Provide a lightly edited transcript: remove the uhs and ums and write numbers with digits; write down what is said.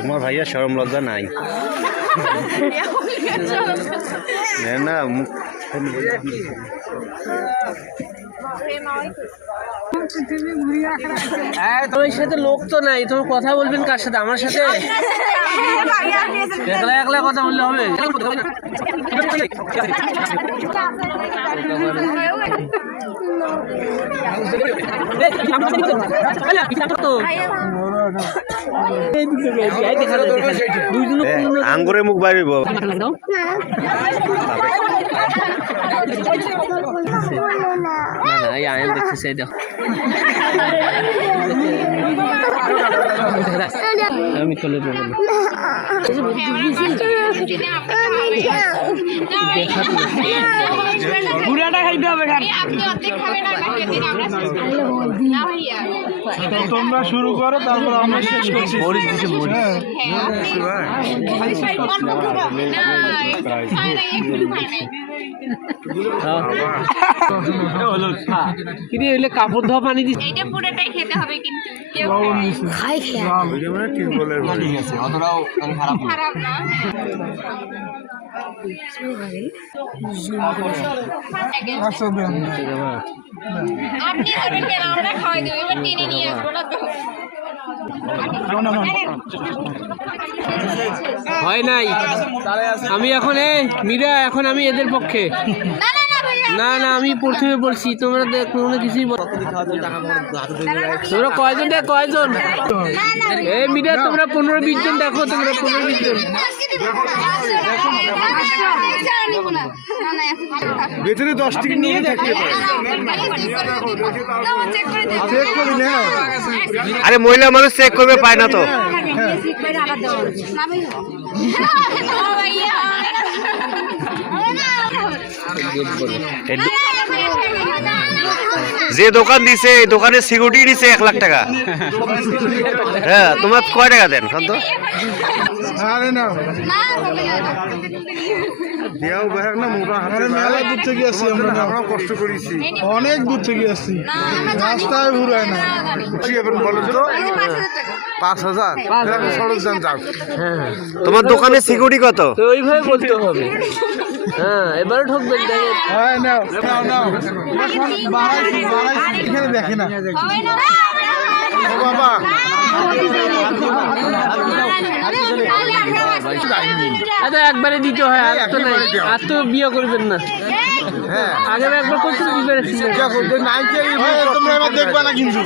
তোমার ভাইয়া শরম লজ্জা নাই না তোমার সাথে লোক তো নাই, তোমার কথা বলবেন কার সাথে? আমার সাথে একলা একলা কথা বললে হবে? আঙ্গুরে মুখ বাইরিব আয়ন দেখতেছে আমি চলে যাবো পুরাটা খাইতে হবে। তোমরা শুরু করো, তারপর আমরা শেষ করছি। কাপড় ধোয়া পানি দিচ্ছে। এটা পুরোটাই খেতে হবে কিন্তু খারাপ না। আপনি খাবেন কেন? আমরা খাওয়াই দেবো। এবার টেনে নিয়ে আসবো না তো। হয় নাই আমি এখন মীরা, এখন আমি এদের পক্ষে না না আমি প্রথমে বলছি, তোমরা কোনো কিছুই তোমরা কয়জন কয়জন মীরা, তোমরা 15-20 জন দেখো, তোমরা 15-20 জন ভেতরে 10 টিকিট নিয়ে থাকতে পারে। আরে মহিলা মানুষ চেক করবে, পায় না তো। যে দোকান দিছে এই দোকানের সিকিউরিটি দিছে 1 লাখ টাকা। হ্যাঁ, তোমার কয় টাকা দেন শান্ত? আরে না দেও ব্যাগ না মোটা হাতে মেলা দূর থেকে আসছি আমরা কষ্ট করেছি, অনেক দূর থেকে আসছি, রাস্তায় ঘুরায় না। বলো তো 5000 সড়ক যান যাও। তোমার দোকানের সিকিউরিটি কত? তো ওইভাবে বলতে হবে। হ্যাঁ, এবারে ঠকবেন। হ্যাঁ নাও নাও নাও, এখানে দেখে না ও বাবা। একবারে দিতে হয়, আর তো নাই, আর তো বিয়ে করবেন না। হ্যাঁ আগে একবার করতে তোমরা এবার দেখবা না কিন্তু।